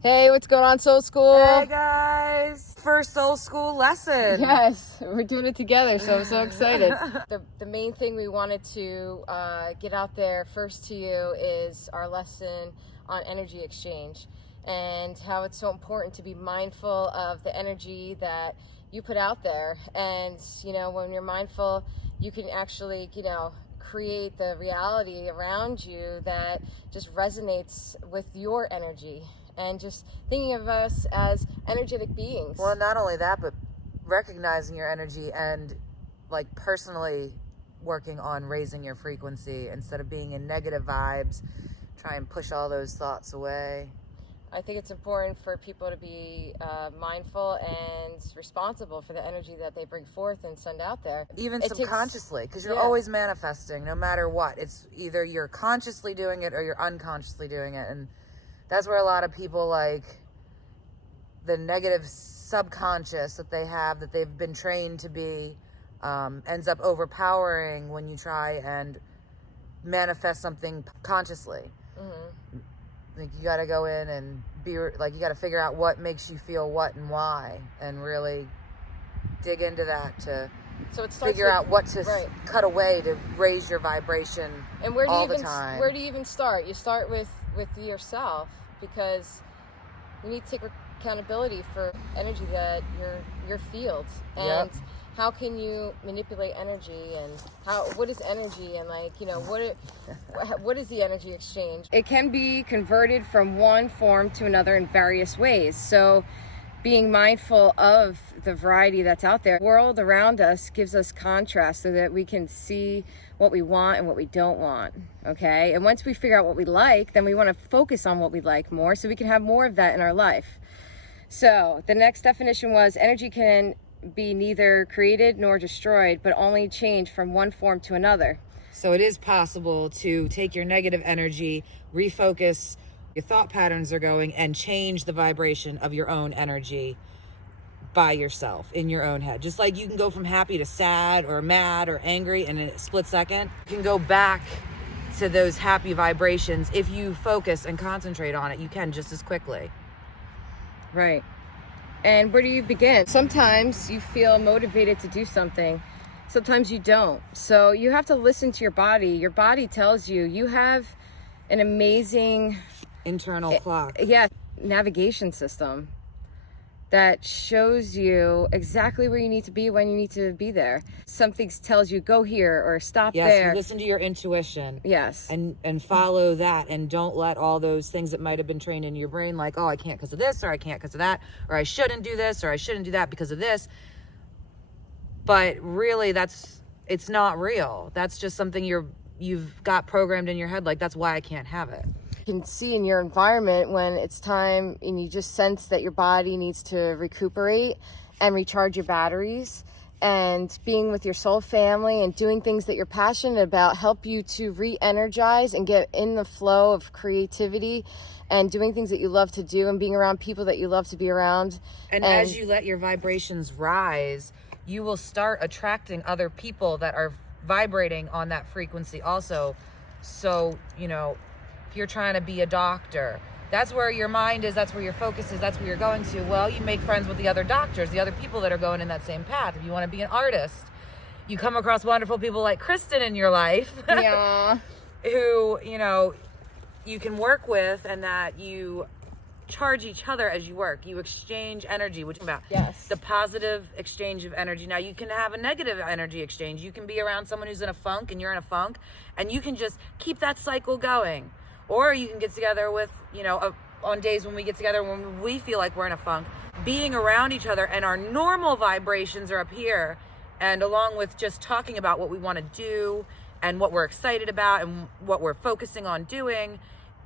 Hey, what's going on, Soul School? Hey guys, first Soul School lesson. Yes, we're doing it together, so I'm so excited. The main thing we wanted to get out there first to you is our lesson on energy exchange and how it's so important to be mindful of the energy that you put out there. And, when you're mindful, you can actually, create the reality around you that just resonates with your energy. And just thinking of us as energetic beings. Well, not only that, but recognizing your energy and personally working on raising your frequency instead of being in negative vibes. Try and push all those thoughts away. I think it's important for people to be mindful and responsible for the energy that they bring forth and send out there. Even subconsciously, because you're always manifesting no matter what. It's either you're consciously doing it or you're unconsciously doing it. And that's where a lot of people, the negative subconscious that they have, that they've been trained to be, ends up overpowering when you try and manifest something consciously. Mm-hmm. You got to go in and you got to figure out what makes you feel what and why, and really dig into that to figure out what to cut away to raise your vibration. And where do you even start? You start with yourself, because you need to take accountability for energy that your field. And how can you manipulate energy, and what is energy, and what is the energy exchange? It can be converted from one form to another in various ways. So being mindful of the variety that's out there. The world around us gives us contrast so that we can see what we want and what we don't want, okay? And once we figure out what we like, then we want to focus on what we like more so we can have more of that in our life. So the next definition was energy can be neither created nor destroyed, but only change from one form to another. So it is possible to take your negative energy, refocus your thought patterns are going, and change the vibration of your own energy by yourself in your own head. Just like you can go from happy to sad or mad or angry in a split second, you can go back to those happy vibrations. If you focus and concentrate on it, you can just as quickly. Right. And where do you begin? Sometimes you feel motivated to do something. Sometimes you don't. So you have to listen to your body. Your body tells you. You have an amazing internal clock. Navigation system that shows you exactly where you need to be when you need to be there. Something tells you go here or stop there. Yes, listen to your intuition. Yes. And follow that, and don't let all those things that might have been trained in your brain, like, oh, I can't because of this, or I can't because of that, or I shouldn't do this, or I shouldn't do that because of this. But really, it's not real. That's just something you've got programmed in your head, like, that's why I can't have it. You can see in your environment when it's time and you just sense that your body needs to recuperate and recharge your batteries, and being with your soul family and doing things that you're passionate about help you to re-energize and get in the flow of creativity and doing things that you love to do and being around people that you love to be around. And as you let your vibrations rise, you will start attracting other people that are vibrating on that frequency also. So, if you're trying to be a doctor, that's where your mind is, that's where your focus is, that's where you're going to. Well, you make friends with the other doctors, the other people that are going in that same path. If you want to be an artist, you come across wonderful people like Kristen in your life. Yeah. Who, you can work with, and that you charge each other as you work. You exchange energy, which is about the positive exchange of energy. Now, you can have a negative energy exchange. You can be around someone who's in a funk and you're in a funk, and you can just keep that cycle going. Or you can get together with, on days when we get together when we feel like we're in a funk, being around each other, and our normal vibrations are up here, and along with just talking about what we want to do and what we're excited about and what we're focusing on doing,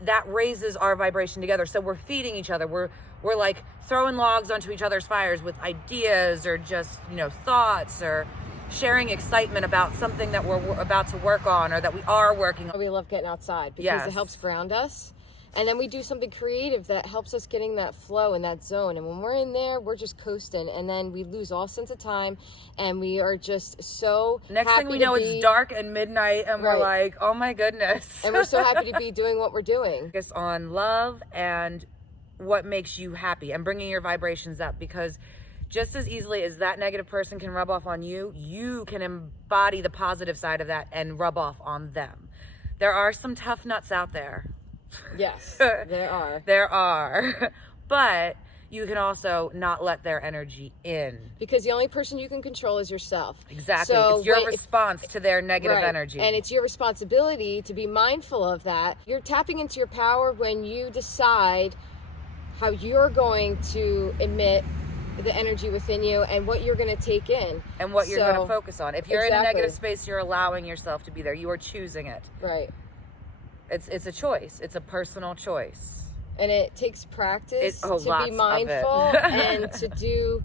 that raises our vibration together. So we're feeding each other. We're like throwing logs onto each other's fires with ideas, or just, thoughts, or sharing excitement about something that we're about to work on, or that we are working on. We love getting outside because it helps ground us. And then we do something creative that helps us getting that flow in that zone. And when we're in there, we're just coasting. And then we lose all sense of time. And we are just so Next thing we know, it's dark and midnight. And we're like, oh my goodness. And we're so happy to be doing what we're doing. Focus on love and what makes you happy and bringing your vibrations up, because just as easily as that negative person can rub off on you, you can embody the positive side of that and rub off on them. There are some tough nuts out there. Yes, there are. There are. But you can also not let their energy in. Because the only person you can control is yourself. Exactly. So it's your response to their negative right. energy. And it's your responsibility to be mindful of that. You're tapping into your power when you decide how you're going to emit the energy within you and what you're going to take in. And what you're going to focus on. If you're in a negative space, you're allowing yourself to be there. You are choosing it. Right. It's a choice. It's a personal choice. And it takes practice to lots be mindful and to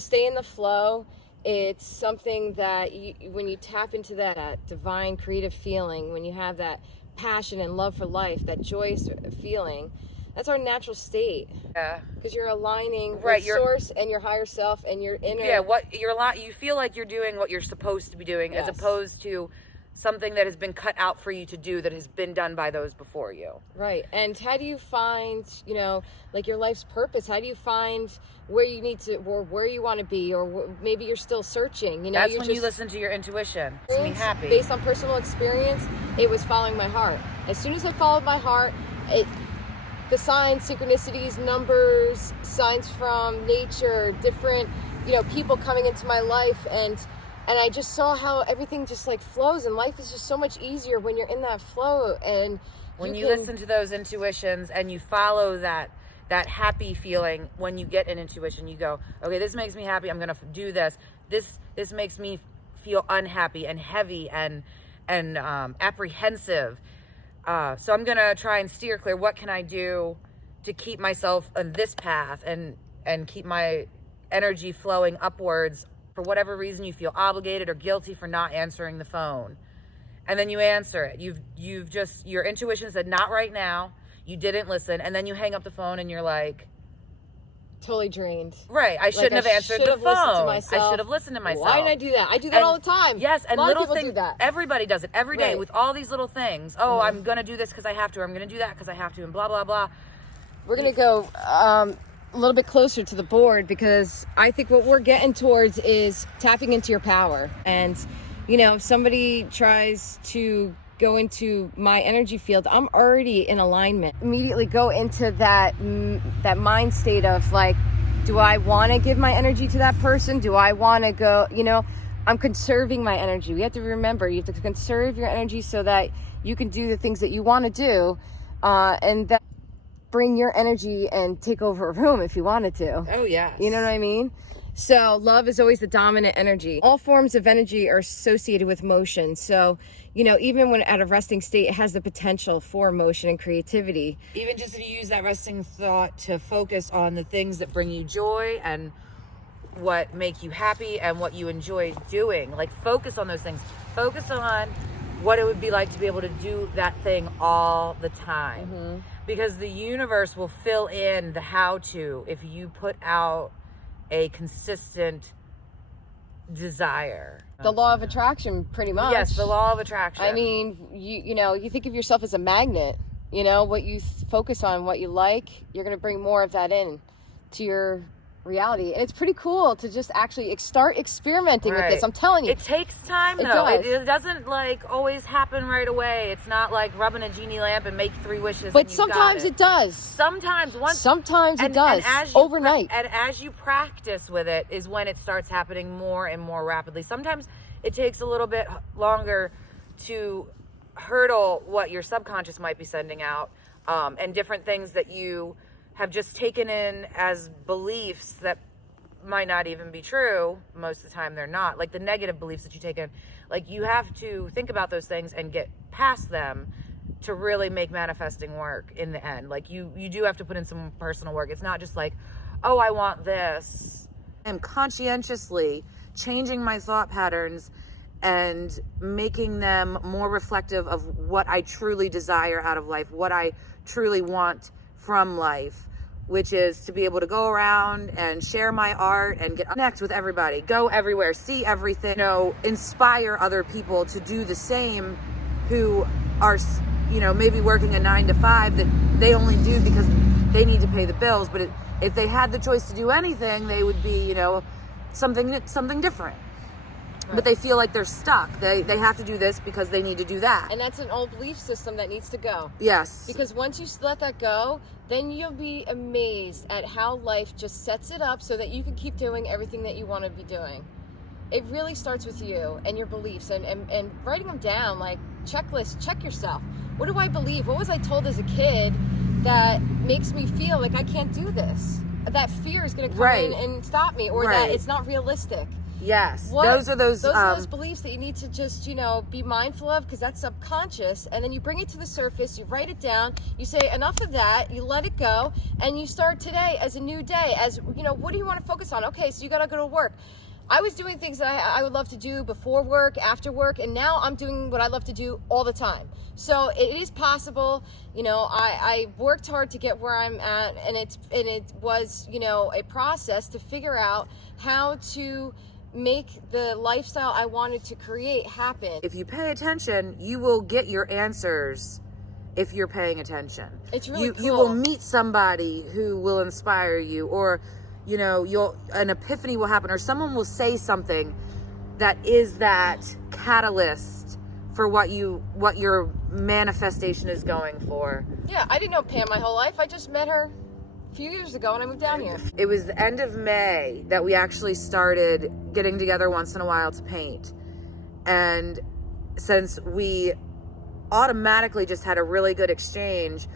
stay in the flow. It's something that when you tap into that divine creative feeling, when you have that passion and love for life, that joyous feeling, that's our natural state. Yeah. Because you're aligning with source and your higher self and your inner. Yeah, you feel like you're doing what you're supposed to be doing, as opposed to something that has been cut out for you to do that has been done by those before you. Right. And how do you find, like your life's purpose? How do you find where you need to, or where you want to be, or maybe you're still searching? That's when you listen to your intuition. It's me happy. Based on personal experience, it was following my heart. As soon as I followed my heart, the signs, synchronicities, numbers, signs from nature, different, people coming into my life, and I just saw how everything just like flows, and life is just so much easier when you're in that flow. And when you listen to those intuitions and you follow that happy feeling, when you get an intuition, you go, okay, this makes me happy. I'm going to do this. This makes me feel unhappy and heavy and apprehensive. So I'm going to try and steer clear. What can I do to keep myself on this path and keep my energy flowing upwards? For whatever reason, you feel obligated or guilty for not answering the phone. And then you answer it. Your intuition said, not right now. You didn't listen. And then you hang up the phone and you're like, totally drained. Right. I shouldn't have answered the phone. I should have listened to myself. Why didn't I do that? I do that all the time. Yes. And a lot little of people things, do that. Everybody does it every day with all these little things. Oh, I'm going to do this because I have to. Or I'm going to do that because I have to. And blah, blah, blah. We're going to go a little bit closer to the board, because I think what we're getting towards is tapping into your power. And, if somebody tries to go into my energy field, I'm already in alignment. Immediately go into that mind state of like, do I want to give my energy to that person? Do I want to go, I'm conserving my energy. We have to remember, you have to conserve your energy so that you can do the things that you want to do, and that bring your energy and take over a room if you wanted to. Oh, yeah. You know what I mean? So love is always the dominant energy. All forms of energy are associated with motion. So, even when at a resting state, it has the potential for motion and creativity. Even just if you use that resting thought to focus on the things that bring you joy and what make you happy and what you enjoy doing. Like, focus on those things. Focus on what it would be like to be able to do that thing all the time. Mm-hmm. Because the universe will fill in the how-to if you put out a consistent desire. The law of attraction, pretty much. Yes, the law of attraction. I mean, you think of yourself as a magnet. What you focus on, what you like, you're going to bring more of that in to your reality. And it's pretty cool to just actually start experimenting with this. I'm telling you. It takes time, though. It doesn't always happen right away. It's not like rubbing a genie lamp and make 3 wishes. But sometimes it does. Sometimes it does. Overnight. And as you practice with it is when it starts happening more and more rapidly. Sometimes it takes a little bit longer to hurdle what your subconscious might be sending out, and different things that you have just taken in as beliefs that might not even be true. Most of the time they're not. Like the negative beliefs that you take in. Like, you have to think about those things and get past them to really make manifesting work in the end. Like, you do have to put in some personal work. It's not just like, oh, I want this. I'm conscientiously changing my thought patterns and making them more reflective of what I truly desire out of life, what I truly want from life, which is to be able to go around and share my art and connect with everybody, go everywhere, see everything, inspire other people to do the same, who are, maybe working a 9 to 5 that they only do because they need to pay the bills. But if they had the choice to do anything, they would be, you know, something different. Right. But they feel like they're stuck. They have to do this because they need to do that. And that's an old belief system that needs to go. Yes. Because once you let that go, then you'll be amazed at how life just sets it up so that you can keep doing everything that you want to be doing. It really starts with you and your beliefs and writing them down, like checklist, check yourself. What do I believe? What was I told as a kid that makes me feel like I can't do this? That fear is going to come in and stop me, or that it's not realistic. Yes. Those are those beliefs that you need to just, you know, be mindful of, because that's subconscious. And then you bring it to the surface, you write it down, you say enough of that, you let it go, and you start today as a new day. As, you know, what do you want to focus on? Okay, so you got to go to work. I was doing things that I would love to do before work, after work, and now I'm doing what I love to do all the time. So it is possible. You know, I worked hard to get where I'm at, and it was, you know, a process to figure out how to make the lifestyle I wanted to create happen. If you pay attention, you will get your answers. If you're paying attention, it's really cool. You will meet somebody who will inspire you, or, you know, an epiphany will happen, or someone will say something that is that catalyst for what your manifestation is going for. Yeah, I didn't know Pam my whole life. I just met her a few years ago when I moved down here. It was the end of May that we actually started getting together once in a while to paint. And since we automatically just had a really good exchange,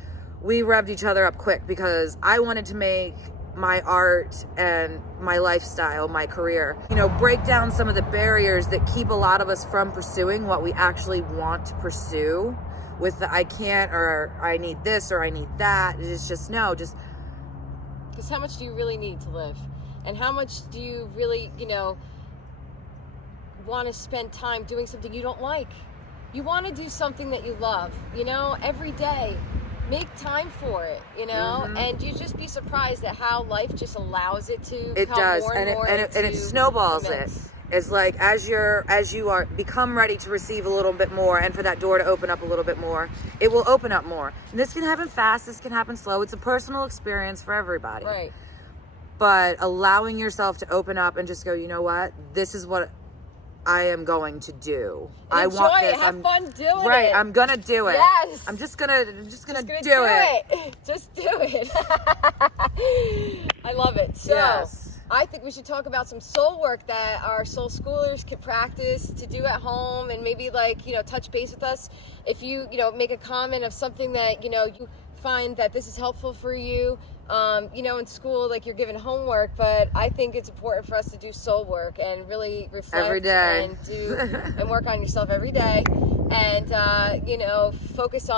we revved each other up quick, because I wanted to make my art and my lifestyle, my career, you know, break down some of the barriers that keep a lot of us from pursuing what we actually want to pursue with the I can't, or I need this, or I need that. It's just, no, just... Because how much do you really need to live? And how much do you really, you know, want to spend time doing something you don't like? You want to do something that you love, you know, every day. Make time for it, you know, and you just be surprised at how life just allows it to it come does more and more it snowballs immense. it. It's like as you are become ready to receive a little bit more, and for that door to open up a little bit more, it will open up more. And this can happen fast, this can happen slow. It's a personal experience for everybody, right? But allowing yourself to open up and just go, you know what, this is what I am going to do. And I enjoy want it. this. Have fun doing it. Right, I'm gonna do it. Yes. I'm just gonna do it. Just do it. I love it. So yes. I think we should talk about some soul work that our soul schoolers could practice to do at home, and maybe, like, you know, touch base with us. If you know, make a comment of something that, you know, you find that this is helpful for you. You know, in school, like, you're given homework, but I think it's important for us to do soul work and really reflect every day and do and work on yourself every day, and you know, focus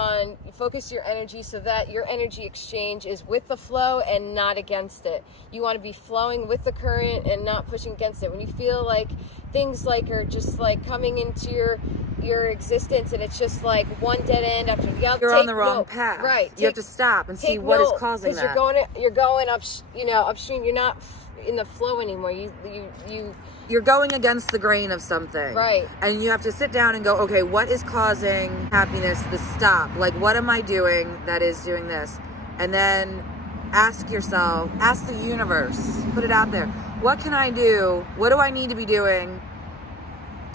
your energy so that your energy exchange is with the flow and not against it. You want to be flowing with the current and not pushing against it. When you feel like things like are just like coming into your existence, and it's just like one dead end after the other. You're on the wrong path. Right. You have to stop and see what is causing that. You're going up, you know, upstream. You're not in the flow anymore. You're going against the grain of something. Right. And you have to sit down and go, okay, what is causing happiness? The stop. Like, what am I doing that is doing this? And then ask yourself, ask the universe, put it out there. What can I do? What do I need to be doing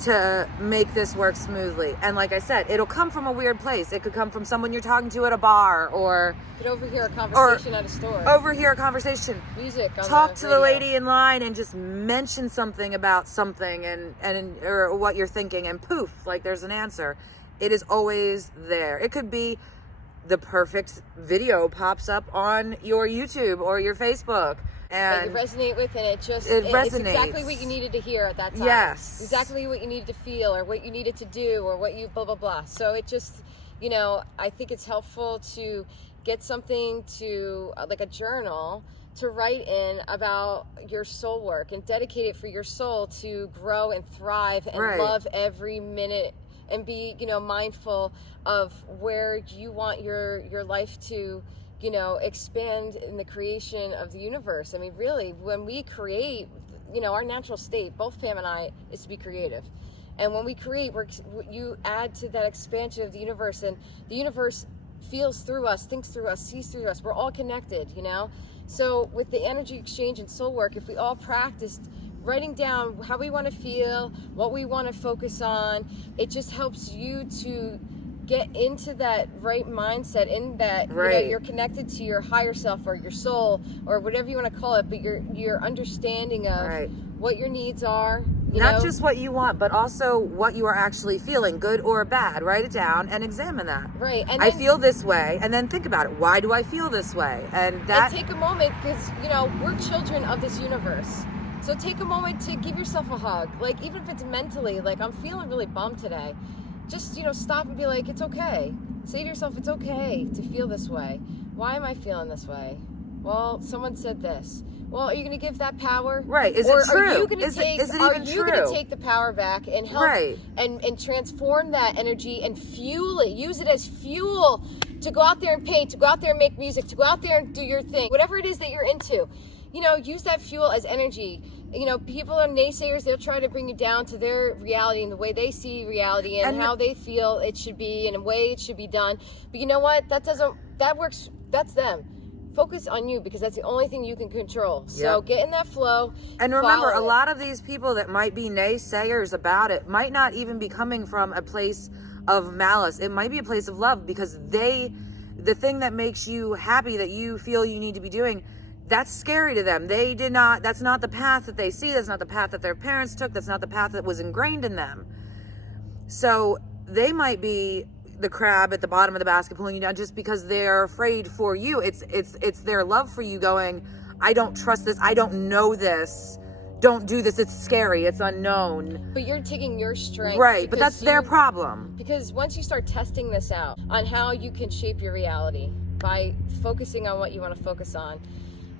to make this work smoothly? And like I said, it'll come from a weird place. It could come from someone you're talking to at a bar, or you could overhear a conversation at a store. Overhear a conversation. Music. Talk to the lady in line and just mention something about something and or what you're thinking, and poof, like there's an answer. It is always there. It could be the perfect video pops up on your YouTube or your Facebook. And that you resonate with, and it resonates. It's exactly what you needed to hear at that time. Yes. Exactly what you needed to feel, or what you needed to do, or what you blah, blah, blah. So it just, you know, I think it's helpful to get something to, like a journal, to write in about your soul work and dedicate it for your soul to grow and thrive and love every minute, and be, you know, mindful of where you want your life to, you know, expand in the creation of the universe. I mean, really, when we create, you know, our natural state, both Pam and I, is to be creative. And when we create, you add to that expansion of the universe, and the universe feels through us, thinks through us, sees through us. We're all connected, you know? So with the energy exchange and soul work, if we all practiced writing down how we want to feel, what we want to focus on, it just helps you to get into that right mindset, in that you're connected to your higher self or your soul or whatever you want to call it, but your understanding of what your needs are. Not just what you want, but also what you are actually feeling, good or bad. Write it down and examine that. Right. And I feel this way, and then think about it. Why do I feel this way? And take a moment, because we're children of this universe. So take a moment to give yourself a hug. Like, even if it's mentally, like, I'm feeling really bummed today. Just, stop and be like, it's okay. Say to yourself, it's okay to feel this way. Why am I feeling this way? Well, someone said this. Well, are you going to give that power? Right. Is it true? Are you going to take, is it even true? Are you going to take the power back and help and transform that energy and fuel it? Use it as fuel to go out there and paint, to go out there and make music, to go out there and do your thing. Whatever it is that you're into. Use that fuel as energy. People are naysayers. They'll try to bring you down to their reality and the way they see reality and how they feel it should be and the way it should be done. But you know what? That works. That's them. Focus on you, because that's the only thing you can control. So get in that flow. And remember, a lot of these people that might be naysayers about it might not even be coming from a place of malice. It might be a place of love, because the thing that makes you happy, that you feel you need to be doing, that's scary to them. That's not the path that they see. That's not the path that their parents took. That's not the path that was ingrained in them. So they might be the crab at the bottom of the basket pulling you down just because they're afraid for you. It's their love for you going, I don't trust this. I don't know this. Don't do this. It's scary. It's unknown. But you're taking your strength. Right. But that's their problem. Because once you start testing this out on how you can shape your reality by focusing on what you want to focus on,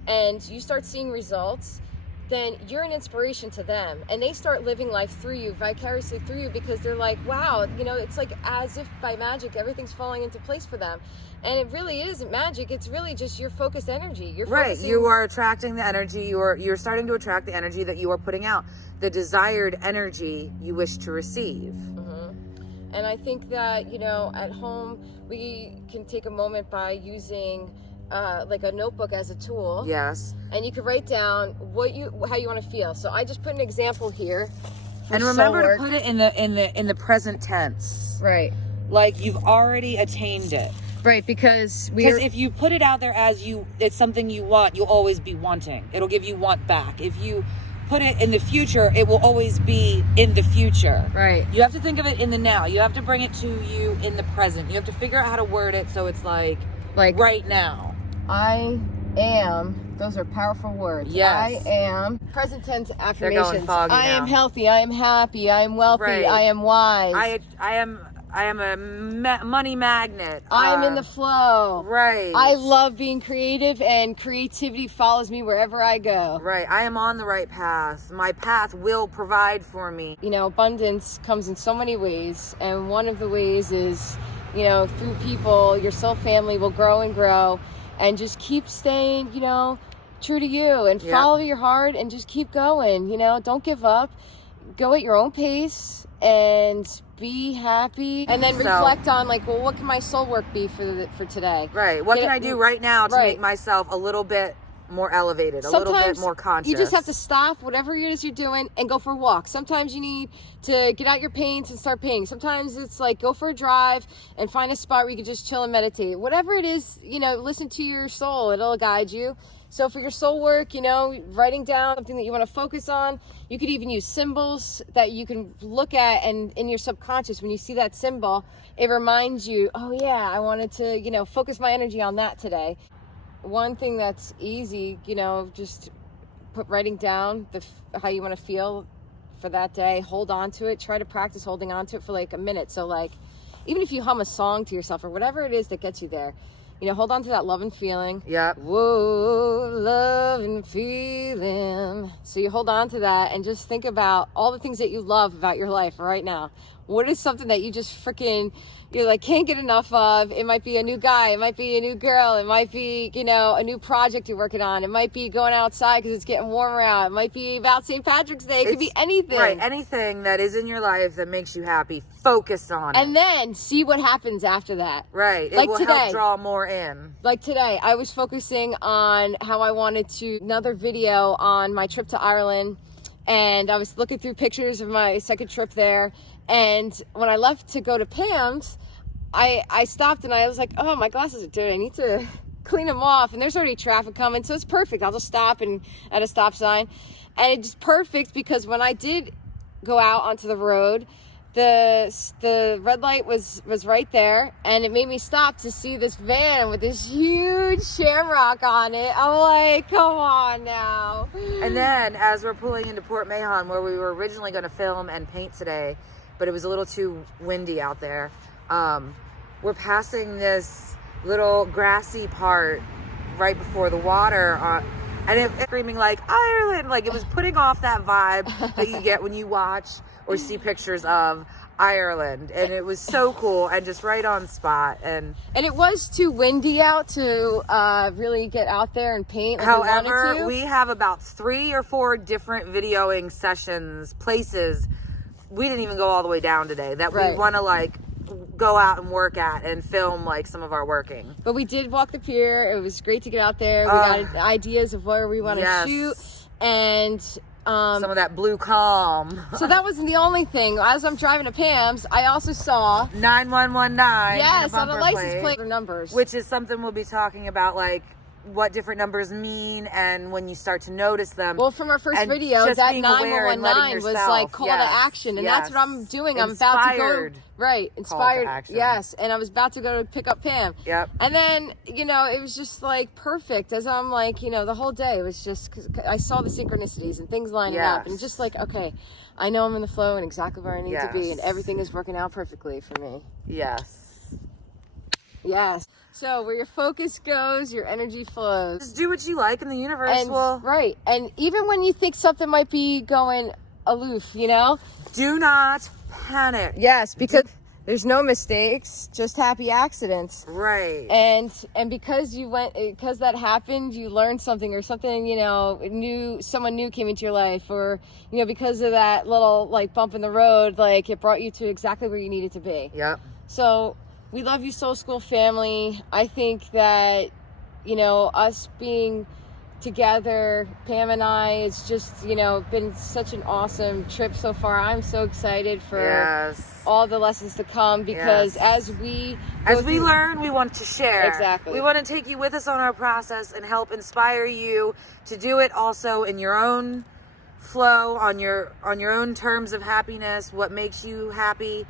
and you start seeing results, then you're an inspiration to them, and they start living life through you, vicariously through you, because they're like, wow, it's like as if by magic everything's falling into place for them. And it really isn't magic. It's really just your focused energy. You're focusing. You are attracting the energy. You're starting to attract the energy that you are putting out, the desired energy you wish to receive. Mm-hmm. And I think that at home we can take a moment by using like a notebook as a tool. Yes. And you can write down how you want to feel. So I just put an example here. And remember to put it in the present tense. Right. Like you've already attained it. Right, because if you put it out there as it's something you want, you'll always be wanting. It'll give you want back. If you put it in the future, it will always be in the future. Right. You have to think of it in the now. You have to bring it to you in the present. You have to figure out how to word it so it's like right now. I am. Those are powerful words. Yes. I am. Present tense affirmations. They're going foggy now. I am healthy. I am happy. I am wealthy. Right. I am wise. I am a money magnet. I'm in the flow. Right. I love being creative, and creativity follows me wherever I go. Right. I am on the right path. My path will provide for me. Abundance comes in so many ways, and one of the ways is, through people. Your soul family will grow and grow. And just keep staying, true to you, and follow your heart, and just keep going. Don't give up. Go at your own pace and be happy. And then reflect on what can my soul work be for today? Right. What can I do right now to make myself a little bit more elevated, a little bit more conscious? You just have to stop whatever it is you're doing and go for a walk. Sometimes you need to get out your paints and start painting. Sometimes it's like go for a drive and find a spot where you can just chill and meditate. Whatever it is, listen to your soul. It'll guide you. So for your soul work, writing down something that you want to focus on. You could even use symbols that you can look at, and in your subconscious, when you see that symbol, it reminds you, oh yeah, I wanted to, focus my energy on that today. One thing that's easy, just writing down how you want to feel for that day. Hold on to it. Try to practice holding on to it for a minute. So even if you hum a song to yourself or whatever it is that gets you there, hold on to that love and feeling. Yep. Whoa, love and feeling. So you hold on to that and just think about all the things that you love about your life right now. what is something that you just freaking, you're like, can't get enough of. It might be a new guy. It might be a new girl. It might be, you know, a new project you're working on. It might be going outside because it's getting warmer out. It might be about St. Patrick's Day. It could be anything. Right. Anything that is in your life that makes you happy, focus on it. And then see what happens after that. Right. It like will today, help draw more in. Like today, I was focusing on how I wanted to, another video on my trip to Ireland. And I was looking through pictures of my second trip there. And when I left to go to Pam's, I stopped and I was like, oh, my glasses are dirty. I need to clean them off. And there's already traffic coming, so it's perfect. I'll just stop and at a stop sign. And it's perfect because when I did go out onto the road, the red light was right there, and it made me stop to see this van with this huge shamrock on it. I'm like, come on now. And then as we're pulling into Port Mahon, where we were originally going to film and paint today, but it was a little too windy out there, we're passing this little grassy part right before the water, and it screaming like Ireland, like it was putting off that vibe that you get when you watch or see pictures of Ireland. And it was so cool and just right on spot. And it was too windy out to really get out there and paint like however, we have about 3 or 4 different videoing sessions, places we didn't even go all the way down today that we want to like go out and work at and film like some of our working. But we did walk the pier. It was great to get out there. We got ideas of where we want to shoot, and some of that blue calm. So that wasn't the only thing. As I'm driving to Pam's, I also saw 9119. Yes, on the license plate numbers, which is something we'll be talking about, like what different numbers mean and when you start to notice them. Well, from our first video, that 9119 was like call to action, and that's what I'm doing. I'm about to go. Right, inspired. Yes, and I was about to go to pick up Pam. Yep. And then, you know, it was just like perfect. As I'm like, you know, the whole day it was just, cause I saw the synchronicities and things lining up, and just like, okay, I know I'm in the flow and exactly where I need to be, and everything is working out perfectly for me. Yes. Yes. So where your focus goes, your energy flows. Just do what you like, and the universe will. Right. And even when you think something might be going aloof, you know, do not panic. Yes, because there's no mistakes, just happy accidents. Right. And because that happened, you learned something, or something, you know, new, someone new came into your life, or, you know, because of that little like bump in the road, like it brought you to exactly where you needed to be. Yep. So we love you, Soul School family. I think that, you know, us being together, Pam and I, it's just, you know, been such an awesome trip so far. I'm so excited for all the lessons to come, because as we learn, we want to share. Exactly. We want to take you with us on our process and help inspire you to do it also in your own flow, on your own terms of happiness, what makes you happy.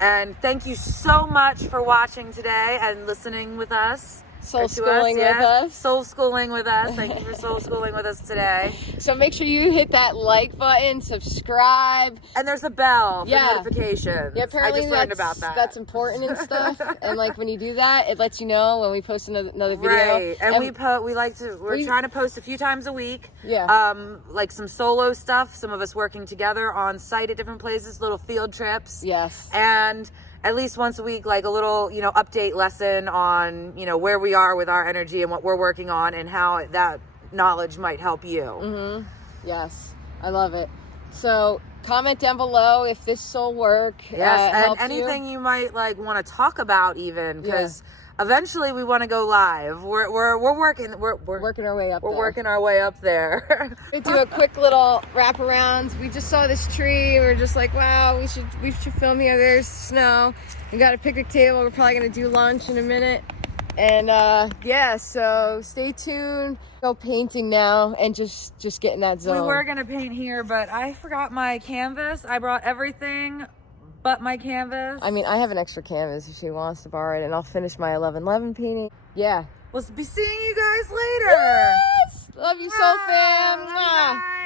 And thank you so much for watching today and listening with us. Soul schooling with us. Soul schooling with us. Thank you for soul schooling with us today. So make sure you hit that like button, subscribe. And there's a bell for notifications. Yeah, apparently I just learned about that. That's important and stuff. And like when you do that, it lets you know when we post another video. Right. And we're trying to post a few times a week. Yeah. Like some solo stuff, some of us working together on site at different places, little field trips. Yes. And at least once a week, like a little, you know, update lesson on, you know, where we are with our energy and what we're working on and how that knowledge might help you. Mm-hmm. Yes, I love it. So comment down below if this soul work and anything you might like want to talk about, even, because eventually we want to go live. We're working our way up. We're working our way up there. We do a quick little wraparound. We just saw this tree. We're just like, wow, we should film here. There's snow. We got a picnic table. We're probably gonna do lunch in a minute. And so stay tuned. Go painting now and just get in that zone. We were gonna paint here, but I forgot my canvas. I brought everything but my canvas. I mean, I have an extra canvas if she wants to borrow it, and I'll finish my 11/11 painting. Yeah. We'll be seeing you guys later. Yes! Love you, Soul Fam. Love you guys.